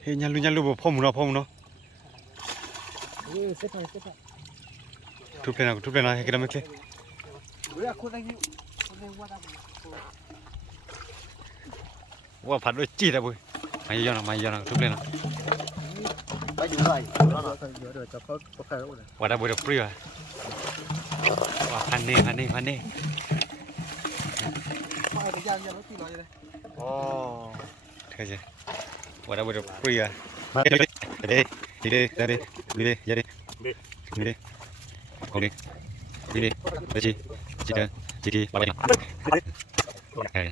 เฮ้ยยันลูบ่พ่อมเนาะทุบเลยนะให้กันมั้ยเคว่าผัดด้วยจีดอ่ะบุ้ยมาเยอะนะทุบเลยนะว่าได้บุ้ยเปรี้ยวว่าพันนี่อ๋อเท่าไหร่ว่าได้บุ้ยเปรี้ยวมาเดี๋ยวโอเคนี่ไปจีไปนะเฮ้ย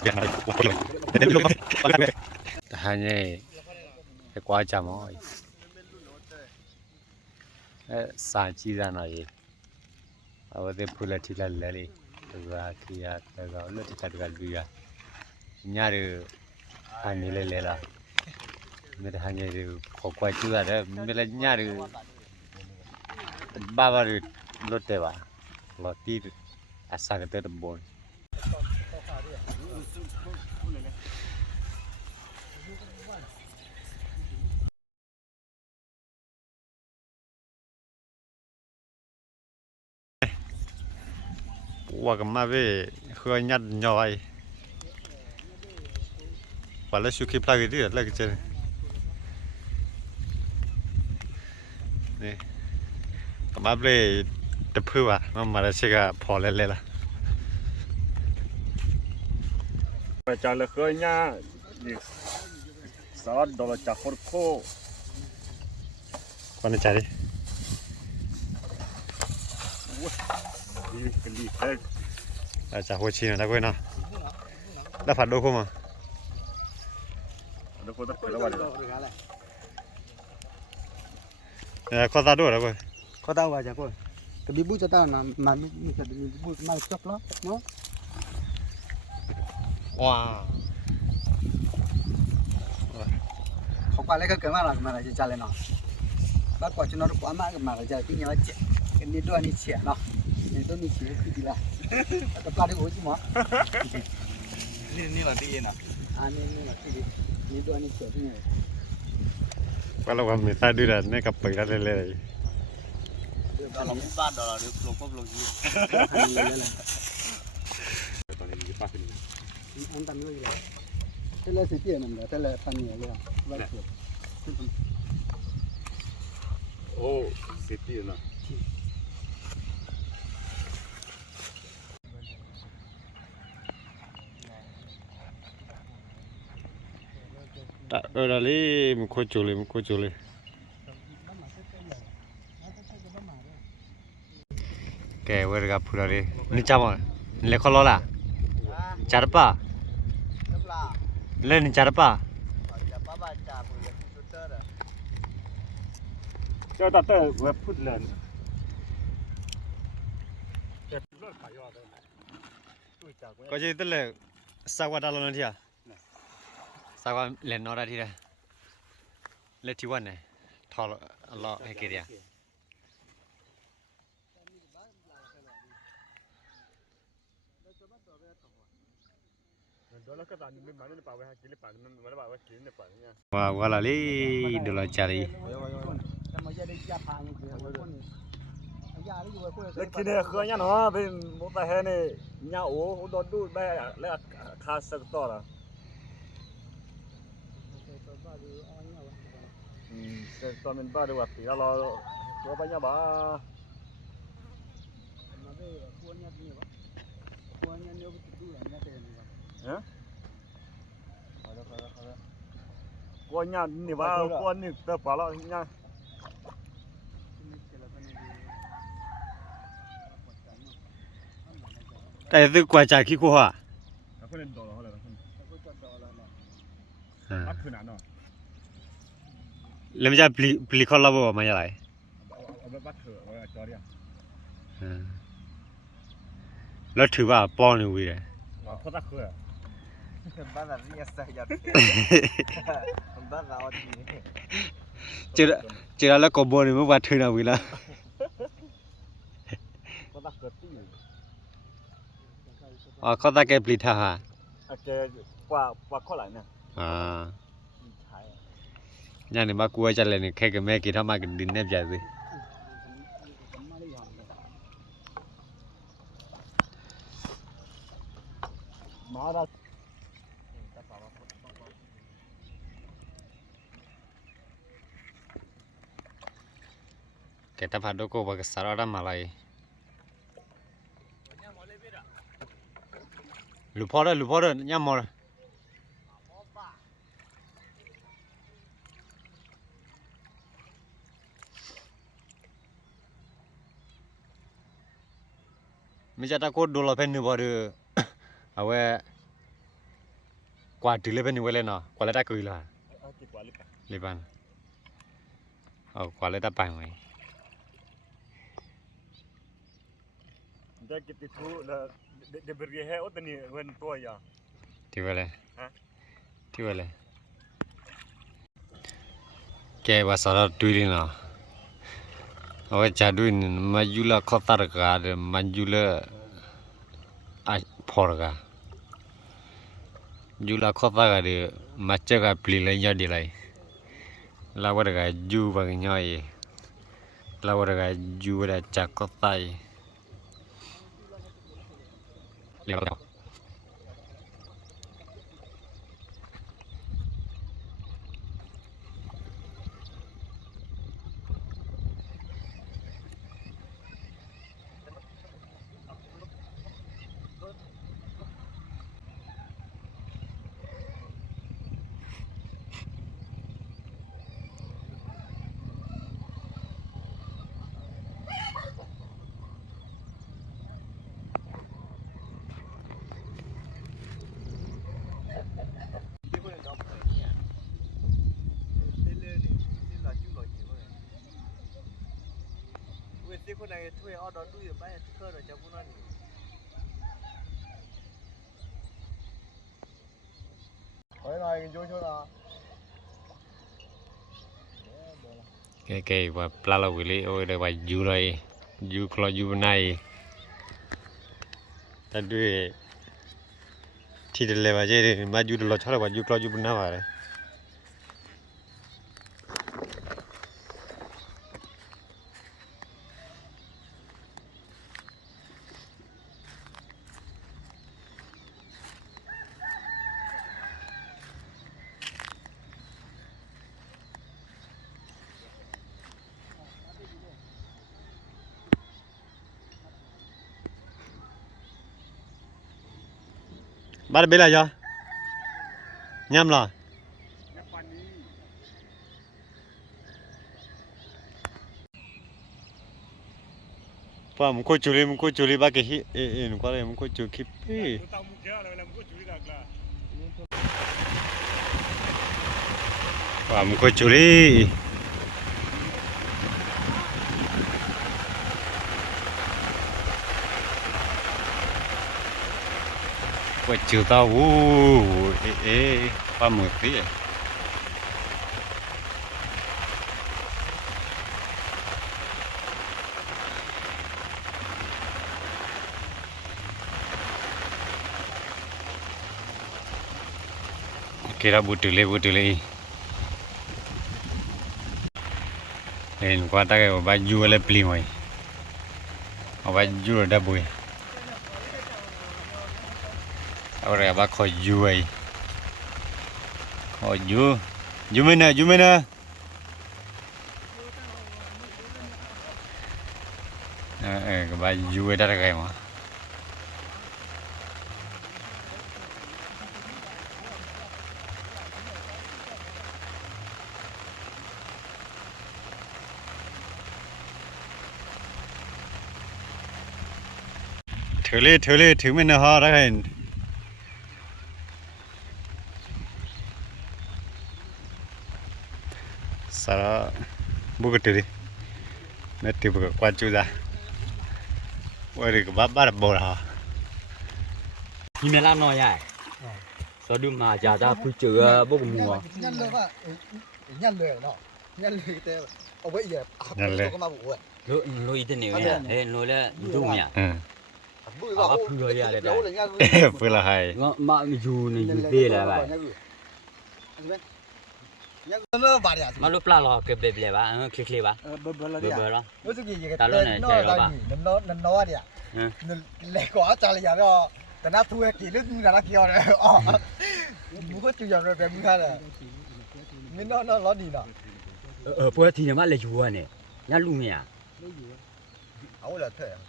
เดี๋ยวมาโอ้โหเดี๋ยวลงแต่ฮันนี่ไอ้กวาดจำเอาสารจีนอะไรเอาไว้พูดที่ละเลยตัวขี้ยาตัวเลือดที่ตัดกันดูยาเนี่ยเรื่องฮันนี่เลยล่ะไม่ได้ฮันนี่เรื่องขอกวาดจุดอะไรไม่ได้เนี่ยเรื่องบ้าเรื่องรถเตะว่ะรถที่อาศัยกันเต็มบนว่ากันมาเว้ยคือยัดย่อยว่าแล้วชุกขี้พลาดกันดิแล้วก็เจอนี่ก็มาเว้ยตะพื้ว่ะมันมาแล้วเช็คอะพอเล่นละไปจากเลยเคยเนี่ยสอดดอกจากคนโคคนในใจดิดีกันดีเฮ้ยจากหัวชีนนะกุ้ยเนาะแล้วผัดโดคุ้มอ่ะเดี๋ยวคนต้องเปิดแล้ววันข้อตาด้วยนะกุ้ยข้อตาว่าจะกุ้ยแต่บิบูจะตานะมาบิจะบิบูมาจบแล้วเนาะว้าเขาไปแล้วก็เกิดมาหลังมาจะจ่ายเลยเนาะแล้วกว่าจะนอนกว่ามาก็มาก็จะที่ยังละเจ็ดกันนี่ด้วยนี่เฉียเนาะนี่ตัวนี้เฉียคือดีละแต่ปลาที่หัวจิ๋มนี่แหละที่นะนี่แหละที่นี่ด้วยนี่เฉียที่นี่ว่าเราความมีตาด้วยนะนี่กับเปิดได้เลยดอลลาร์บ้านดอลลาร์หรือโลกโลกีตอนนี้ป้าขึ้นอันตันเลยเลยแต่ละสิเตียนั่นแหละแต่ละตันเนี่ยเลยไว้เกิดโอ้สิบปีนะแต่เลยมันโคตรเลยแกเวรกับพูดอะไรนี่จำมั้ยเล็กคนล้อละจัดป่ะเล่นจัดป่ะเจ้าตาเตอร์เว็บพูดเลยก็จะตั้งแต่สักวันดาลนั่นที่อ่ะสักวันเล่นนอร์ที่ไหนเล่นที่วันไหนทอลล้อให้เกียร์ว่าละเลยดูแลจารีเล็กที่เนี่ยเคยเนี่ยเนาะเป็นมุตาเฮนี่เนี่ยโอ้โดนดูได้แล้วคาสักต่อละตอนเป็นบ้าดีกว่าปีแล้วเราตัวไปเนี่ยบ้ากวนเนี่ยนี่ว่ากวนนี่เติบปลาแล้วเนี่ยแต่ตึกกว่าจากขี้คู่อ่ะแล้วคนเล่นดอลเขาเลยนะคนอัดขนาดเนาะแล้วมันจะพลีคอลลาบ่มาอย่างไรเอาแบบบัดเถอะว่าจอเดียวแล้วถือว่าป้อนอยู่วีเลยโคตรเคยบ้านเราเนี่ยใส่ยัดบ้านเราทีเจอแล้วก็บ่นมึงว่าถือนะวีละโคตรเคยตีอ๋อเขาตาแกพลีท่าฮะแกกว่าข้อไหนเนี่ย nhà này mà cua chặt lên khai cái mẹ kia thằng mà cái đinh nếp dài gì cái tập phạt đôi cô và cái sáu đó mà lại lụp phó đó nhá mò mình chắc ta cốt đồ là phèn nữa vào được à vậy quả trứng lên phèn nữa lên nó quả lên ta cười là lên bàn quả lên ta bảng mày Dah kita tu dah dia beri oh tadi wen tua ya. Thì vậy này Hả? Thì vậy này cái bà sao đó đuôi đi nào ở cha đuôi mà du là khó tát cả mà du là ai phò cả du là khó tát cả mà chơi cả pli lấy nhau đi lại là vậy cả du bằng nhau ấy là vậy cả du là chả khó tay liều liều Con này thuê ở đó đuôi bãi khơi rồi cho con nó này vô chỗ nào cái và plala wili ôi đây và du rồi du klo du này ta đuôi thì để lấy vào chơi mà du được lo cho là du klo du nào vậy bắt bên này cho nhâm rồi và một cô chú lý ba cái hít nó qua đây một cô chú kíp và một cô chú lý quay chiều tao qua một tí kira butuh le nên qua ta cái baju là pli mày baju ada boy Ora ba kho ju ai. Kho ju. Ju mana? Cái ba ju ai đó cái mà. Thử mình nó ho đó cái. Sara buka tadi, nanti buka kuacu dah. Wari kebabar bola. Ni mela no ya. Sao đưa mà giả ra phu chữ bốc mùa. Nhân lười nó, nhân lười thế. Ông bây giờ có mà bụng rồi. Lôi thế này nha, thế lôi là đúng nhỉ. Bụi vào phu rồi ya đấy. Phu là hay. Mà dù này dù tê là vậy. ยังเลิกบาดอ่ะ มาลุปลาหรอเก็บเบ็ดเลยปะคลิกๆปะ เบอร์ละ เบ เนี่ย อร์หรอ รู้สึกยังไงกันน้อยเราเนี่ยน้อยเนี่ยเล็กกว่าจานเลยอย่างเนาะแต่น่าทุ่งกี่ลึกมึงน่าเกี่ยวเลยอ๋อมึงก็จุดอย่างไรแบบมึงค่ะเลยไม่น้อยร้อนดีเนาะ พวกทีเนี่ยมาเลยอยู่อ่ะเนี่ยยันลุงเนี่ย เอาเลยเถอะ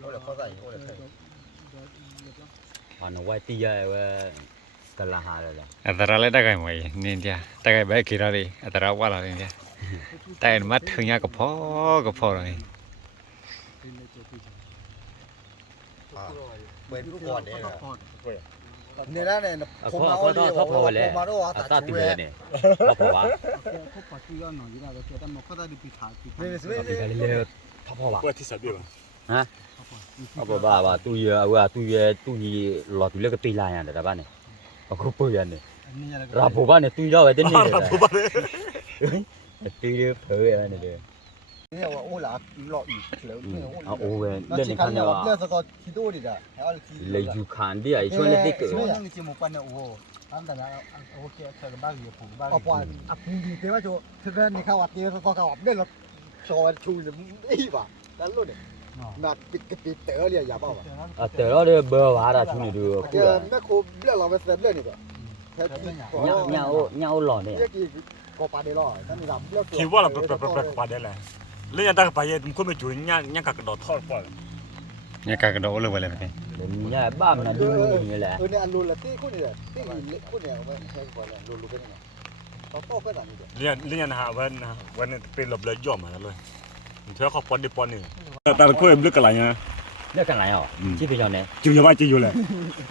เอาเลยเข้าใจเอาเลยเถอะ อ๋อน้องไว้ตีอ่ะเว้ยตลาดหาเลย อัตราเลยได้ไงมั้ยนี่เดียได้ไงแบบกี่ราเลยอัตราว่าอะไรเนี่ยแต่มัดถึงยากก็พอเลย เหมือนก่อนเนี่ยเนี่ยนะเนี่ยผมมา เขาเขาพอเลย ผมมาด้วยว่า ตั ตั ด ด ตี ชู เล เอย เนี่ยเขาพอวะ เขาปัดชูย้อนหน่อยนะแต่แต่หมดเขาได้ปีขาปี ตีเลยเขาพอวะ เปิดที่สับดีป่ะ ฮะเขาพอบ้าตู้เยอะว่าตู้เยอะตู้ยีหลอดตู้เล็กก็ตีลายอ่ะแต่บ้านเนี่ยเขาเปิดยันเนี่ยรับผมบ้านเนี่ยตู้เยอะไปเต็มเลยตีเลยเผยอะไรเนี่ย เนี่ยว่าโอ้หล่ะหล่ออีกแล้ว เอาโอ้เว้ยเล่นในคันเนี่ยว่า เรื่องสกอตที่ดูดิจ้ะเอาที่ เลยอยู่คันเดียวไอ้ช่วงเล็กๆ ช่วงนั้นที่หมู่ปันเนี่ยโอ้อันแต่ละโอเคเธอบ้างอยู่ผมบ้างอ๋อปอนอ่ะพูดดีเต็มว่าโจเธอนี่เขาวัดเดียวก็เขาวัดได้รถชอนชูเลยไอ้ป่ะนั่นรุ่นเนี่ยนัดปิดเต๋อเลยอย่าเปล่าป่ะ อ่ะแต่เราเดี๋ยวเบอร์ว่าได้ช่วงนี้ดู เดี๋ยวแม่ครูเรื่องเราไปเสร็จเรื่องนี้ป่ะแค่ที่ nhau lò này เรื่องกี่ก็ปาได้รอนั่นนี่รับเรื่อง คิดว่าเราไปปาได้เลยเรื่องตั้งไปยังคุณไม่จุยยังกักกระโดดทอดปล่อย เนี่ยกากระโดดเลยไปเลย nhà ba mình là đi như là เนี่ยอันรุนละที่คุณเนี่ยที่เล็กคุณเนี่ยเอาไว้ใช้ก่อนเลยรุนกันเนี่ยเขาโตขึ้นแบบนี้ เรื่องนะฮะวันเป็นหลบเลยย่อมาแล้วเลยเธอเขาปอนดิปอนหนึ่งแต่ละคนลึกอะไรนะ nó cần lại hả chứ bây giờ này จิ๋วยังไม่จิ๋วเลย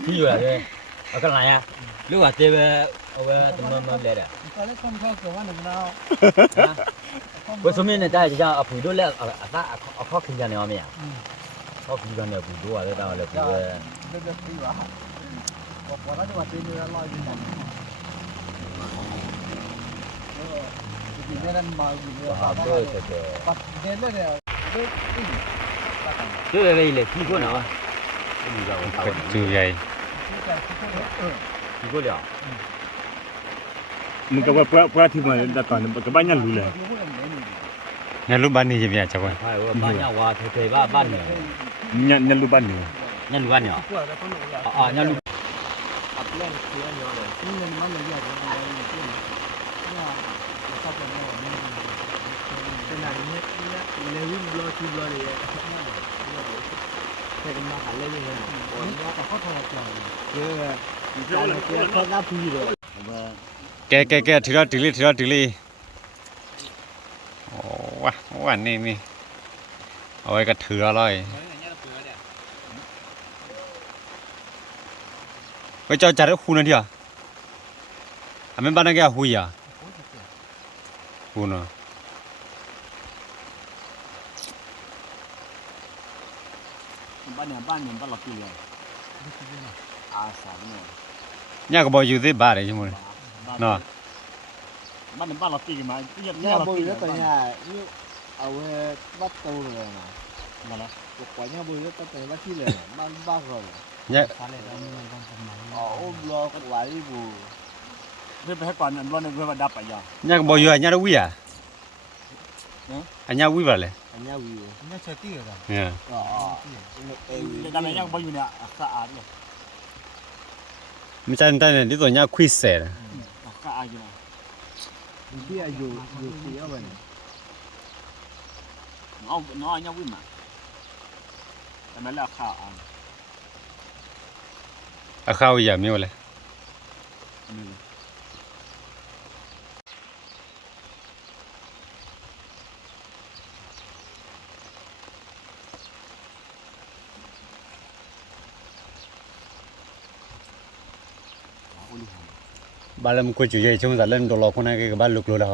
chứ giờ là đây ở cần lại à lúc mà chơi về tụi nó lên đấy ตอนแรกคนเขาเกิดว่าหนึ่งดาว với số miền này ta chỉ cho ở phủ đô lên ở ta ở khó kinh doanh này mà mày khó kinh doanh này phủ đô ở đây tao là phủ เรื่องที่ว่าบอกว่าถ้าเป็นเนื้อลอยอยู่นั่นกินได้มาอยู่เนี่ย à tôi sẽ ปัดเดินเลยเนี่ย tôi về đây là khi có nào bây giờ จูใหญ่ khi có liệu มึงก็ว่าเพื่อที่มาแต่ก่อนมันก็บ้านยันรู้เลย เนี่ยรูปบ้านนี้จะเป็นยังไงวะ phải ba nhà hòa thời ba ba nữa ยันรู้บ้านอยู่ nhân quan nhỏ à nhân อัดเล่นเสียเยอะเลยนี่มันมันเลยเยอะเลยเนี่ยชอบเป็นเนี่ยเป็นอะไรเนี่ยเลวินบล็อกที่บล็อกเลยเป็นมาขันเลยเนี่ยนี่แต่เขาทำอะไรเยอะเขาหน้าพูดเลย แกถือว่าตีลีโอ้ว่านี่เอาไว้ก็ถืออะไรไว้เจ้าจัดให้คุณนะที่อ่ะอันเป็นบ้านนั่นแกหุยอ่ะคุณอ่ะ บ้านบ้านเราตีเลยอาสามเนี่ย เนี่ยก็บอกอยู่ที่บ้านเลยใช่ไหมเนาะ บ้านเราตีกันมา เนี่ยบริเวณตัวเนี่ยนี่เอาไว้วัดตัวเลยนะมาแล้วปกติเนี่ยบริเวณตัววัดที่เลยมันบ้าเลย เนี่ย อ๋ออบล็อกไว้บู เพื่อไปให้ก่อนร้อนในเพื่อมาดับไปยา เนี่ยก็บอกอยู่อันเนี่ยวิอ่ะอันเนี่ยวิบ้าเลย อันนี้วิวอันนี้เชตี้เหรอ เนี่ย อ๋อ แต่ตอนนี้ยังบ่อยู่เนี่ยสะอาดเลย ไม่ใช่แต่เนี่ยที่ตัวเนี่ยคุยเสร็จ สะอาดอยู่นะ ที่อยู่ที่เอาไว้ เอาน้อยยังวิ่งมาแต่ไม่แล้วข้าวอ่ะ เอาข้าวอย่ามีอะไร บ้านเราไม่ควรจะใหญ่ช่วงนั้นเล่นดูหลอกคนนั้นก็บ้านลุกลุกแล้ว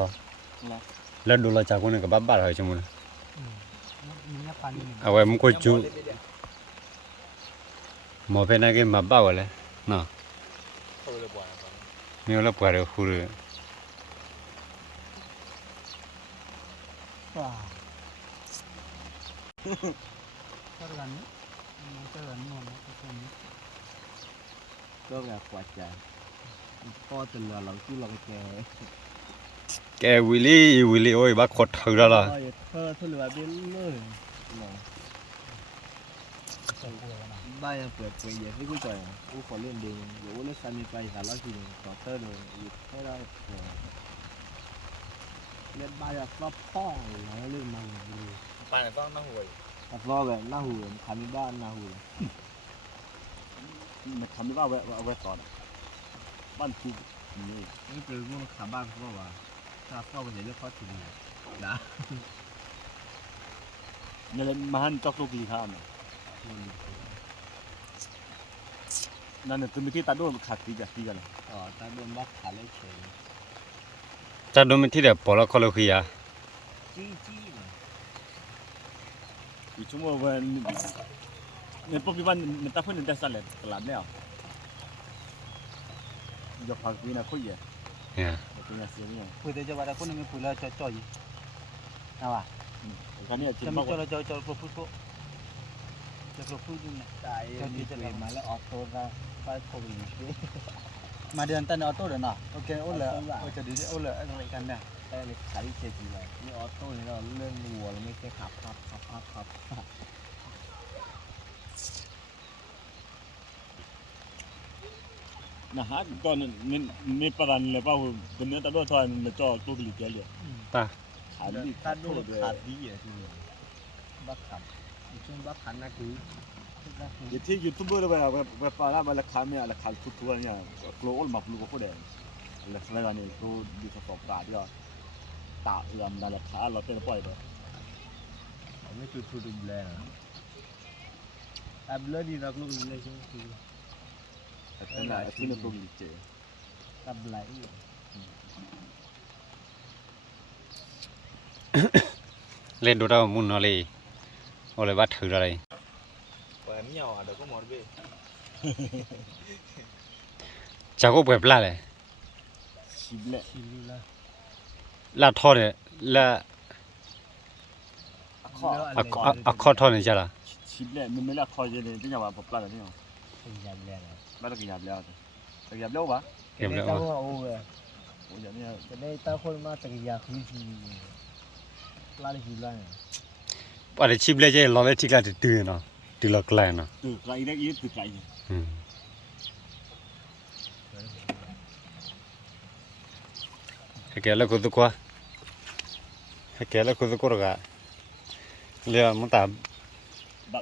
เล่นดูหลอกจากคนนั้นก็บ้าเลยช่วงนั้นเอาไว้ไม่ควรจูหมอเป็นอะไรมาบ้าเลยเนาะมีอะไรปวดเลยหูเลย ว้าก็ร้านนี้ก็ร้านนอนก็แบบปวดใจ ก็จะเหลือเราที่เราแก แกวิลลี่โอ้ยบักขดถือแล้วล่ะ ทุเรศเป็นเลยบ้านยังเปิดเผยอย่างที่กูจ่อยกูขอเล่นเดงเดี๋ยวเล่นซามีไปสารทีนึงต่อเตอร์เลยให้ได้เล่นบ้านแบบรอบพ่องแล้วเล่นมัน ไปไหนต้องนั่งหวย รอบแบบหน้าหูทำที่บ้านหน้าหู มันทำไม่ว่าแวะต่อบ้านคือนี่ นี่เป็นพวกขาบ้านเขาว่าถ้าพ่อไปเรื่องข้อถึงนะ เนี่ยมาหันจอกลูกกี่ข้ามนั่นเนี่ยคือมีที่ตัดด้วยขาดตีกันเลย อ๋อตาโดนบักขาเลยเฉย จะโดนมันที่เดี๋ยวปอแล้วคอลคีย จี้เลย อีกชั่วโมงวันเนี่ยพวกพี่บ้านเนี่ยตาเพื่อนได้สั่นเลยตลาดเนี่ยยกผักวีนะคุยอ่ะ เนี่ย เป็นยังเสียเนี่ย คุยแต่จะว่าคนนึงคุยแล้วจ่อยนะวะ การนี้ จะ จะ ไม่ มากกว่า จ่อยพูดจะพูดยังไงตายจะมาแล้วออโต้นะไปโควิดมาเดือนตันออโต้เดี๋ยวนะโอเคโอ้เลยโอ้จะดีโอ้เลยอะไรกันเนี่ยแต่เลยขายเฉยๆเลยนี่ออโต้นี่เราเรื่องวัวเราไม่ใช่ขับ นะฮะก่อนนี่ประกันเลยป่าวเป็นเนื้อตัดด้วยทอยมันจ่อตัวกลิเกลีย ตา ขาดี ถ้าดูขาดดีอ่ะคือบักขับช่วงบักขันนะคือ อย่าที่ยูทูบเบอร์เลยไปปารามาละคาเนี่ยละคาทุกๆเนี่ยโกลมาปลูกก็ได้ละสมัยนี้ก็ดีสอบปราดยอดตาเอื้อมนั่นละขาเราเป็นปล่อยไป ไม่คือดูแลนะแต่เบลดีรักลูกเลยใช่ไหมคือ เป็นอะไรที่เราตัวกลิเจ ตับไหล เล่นดูเรามุนอะไรโอ้เลยบัดถืออะไร เปิดไม่เอาเดี๋ยวก็หมดไป จากก็เปิดปลาเลย ชิบแหละ ชิลละ ลาทอดเนี่ยลาอะคอทอดเนี่ยจ้ะล่ะ ชิบแหละมันไม่ละคอยเย็นที่จะว่าปลาอะไรนี่หรอ พยายามแล้ว ไม่ต้องกินยาแล้วแต่ยาแล้วปะ เก็บแล้ว ต้องเอาเลย โอ้ยเนี่ย จะได้ตาคนมาตะกี้ยาคือทีปลาที่ละเนี่ย อะไรชิบเลยเจ้เราเลยที่กลายตื่นเนาะตื่นหลักแรงเนาะ ตื่นไกลได้ยี่ตื่นไกล ให้แกแล้วก็ตัวกว่าให้แกแล้วก็ตัวกว่าก็เรียกมันตา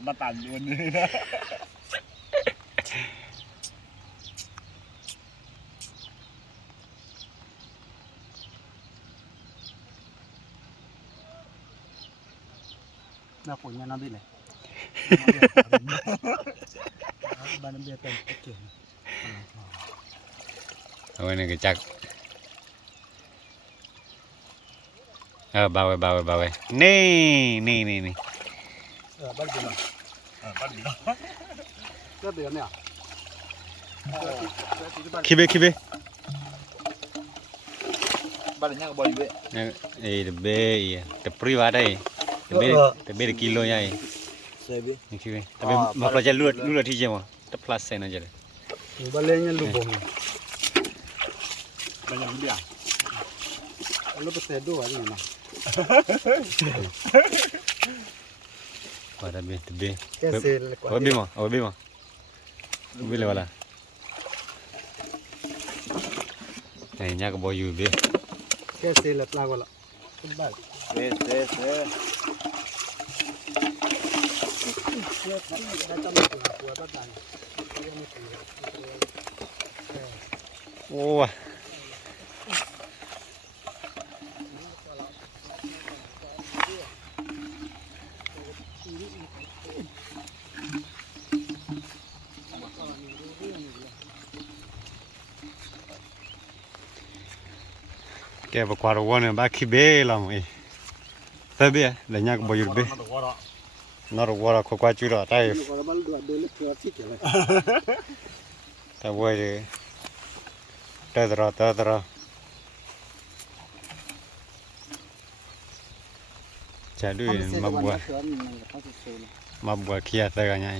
บ้าตานวันนี้นะ น่าปวดเนี่ยน่าดิ้นเลยบ้านน้ำเบียร์เต็มเก่ง เอาไว้นี่ก็จักเบาไว้นี่บ้านเบียร์บ้านดี ก็เดือนเนี่ย คิดไป บ้านเนี่ยก็บริเวณ te priva dai te be kilo nya เซบี ni kibe te be ma project lu thi chen ma te plus sen na je บ้านเลี้ยงลูกบอล บ้านยังเบี้ย ลูกเสือด้วยนี่นะ para be te be แค่เซล o be ma be le wala ai nya ko bo yu be แค่เซลปลากว่าละบ้านเซโอ้ แกบอกว่าเราเนี่ยบ้าขี้เบ้ละมั้งแต่เบ้เลยนักบ่อยู่เบ้นอร์วอร์ขวาจุดอะแต่แต่ว่าเลยแต่ตระจะดูมาบัวขี้อะไรกันยัง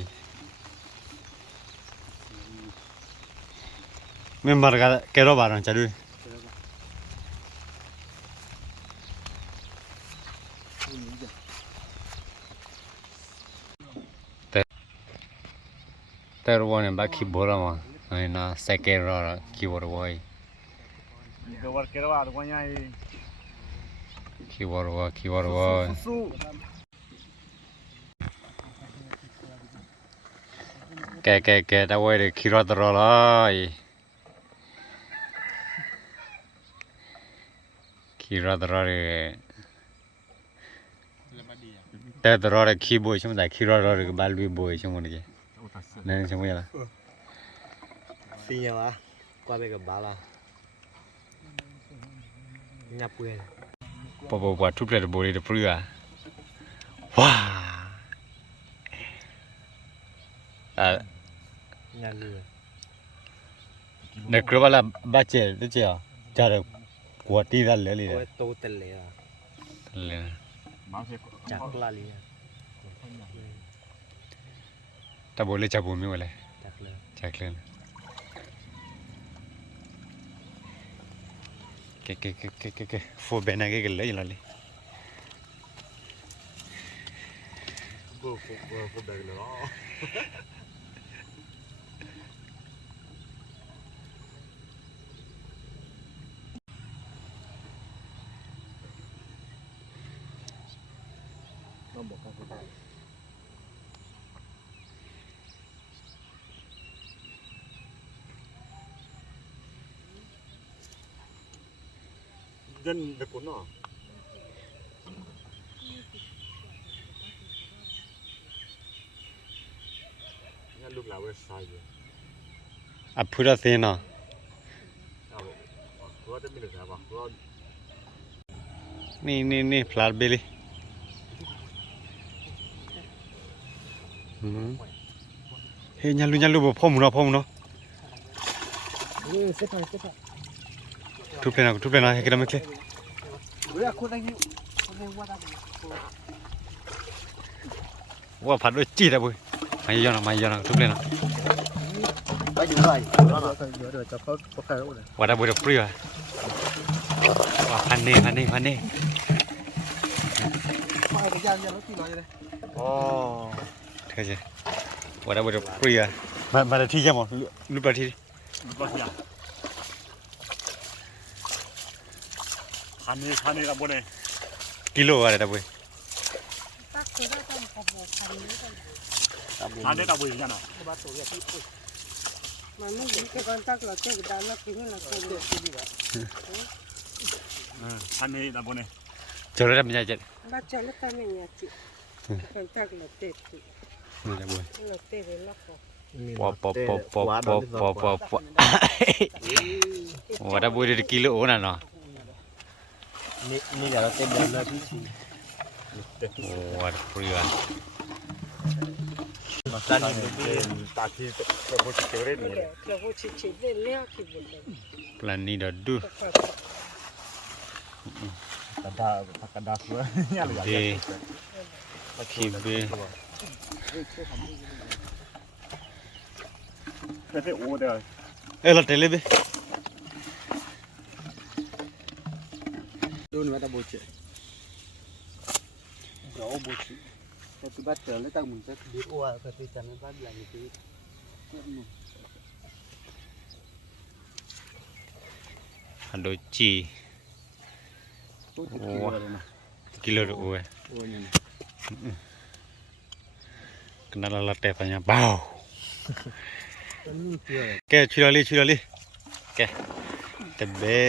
member ka kero barang chadu ter one ba ki bora ma na second ra ki bora boy do war kero ar ko nya ki bora su ke da boy de ki ra dro la ki ra dro re te dro re ki boy chum da ki ra dro re bal bi boy chum ne nên xem bây giờ phi nhà mà qua đây gặp bà là nhập quyền bỏ thúc lại bồi được bự à wow nhà lừa này cứ bảo là ba trẻ đấy chứ chờ được của ti ra lấy liền tô tên lệ à liền chắc là lì ta bồi lấy chả bồi miêu lại chắc là chắc lên cái phô bên này cái lấy gì lại cô đây là nó nó một cái tay dân được cuốn nó lúc nào mới sai rồi à phun ra thế nào có đến mình được sao có ni flat belly hey nyalu bộ phong nó thúc lên nào cái đó mới kêu wow phát đôi chi đã bui mày giờ nào thúc lên nào bây giờ rồi rồi cho có cái rồiว่าได้บริบริวว่าพันนี่ไปย่างรถที่ลอยเลยอ๋อ เท่าไหร่ว่าได้บริบริวมาได้ที่ยังมั้งรูปแบบที่ พันนี่ละบนเลย กิโลอะไรได้บุย ตักคือได้ต้องกระบอกพันนี้กัน พันนี่ละบนยังไง มันไม่ดีแค่การตักเราเจ๊กด้านนักกินเราเจ๊กเด็กดีกว่า พันนี่ละบนเลย เจอแล้วได้ไม่ใช่เจ็ด บ้านเจ้าแล้วทำยังไงจิการตักเราเตะจิ นี่ได้บุย เราเตะเลยล็อกคอ ปอว่าได้บุยได้กิโลน่ะเนาะ นี่อย่าเราเต้นเดินเลยพี่ชี โอ้ว่าบริว มาสั้นเป็นตาที่เราพูดถึงเรื่องนี้ เราพูดชิดๆเลยเลี้ยขี้บุญเลย ปลานี่เด้อดู กระดาษเพื่อเนี่ยเลย เดคีเบ ไม่ใช่โอ้เด้อ เอ้ยเราเตะเลยเบ้ ดูนี่ว่าตะโบเจเดี๋ยวโบชีแต่ตัวบัตรแล้วตั้งมึงจะดีกว่าแต่ที่จันทร์บ้านหลังนี้ ฮันโดจีโอ้กิโลดูเว้ย โอ้ยเนี่ย kenal lah tepanya bau ต้นนี้เกลือ ke chulali ke tebe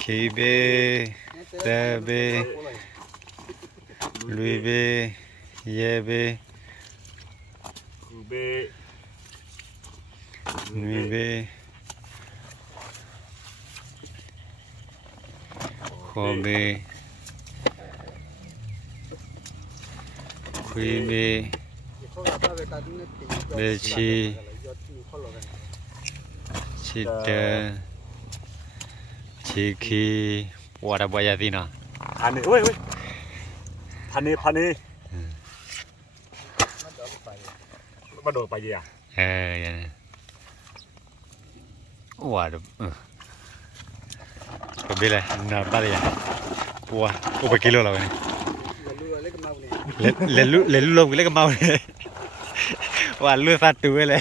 kibe tebe luibe yebe คือเบ nuibe khobe kuibe bechi chita chiki wada baya dina พันนี่เว้ยพันนี่มาโดนไปยี่อ่ะ ya Waduh. Kebila na balik ya. Wah, berapa kilo lah ini? Lelu lelu lelu lelu ke mau ni. Wah, lu satu le.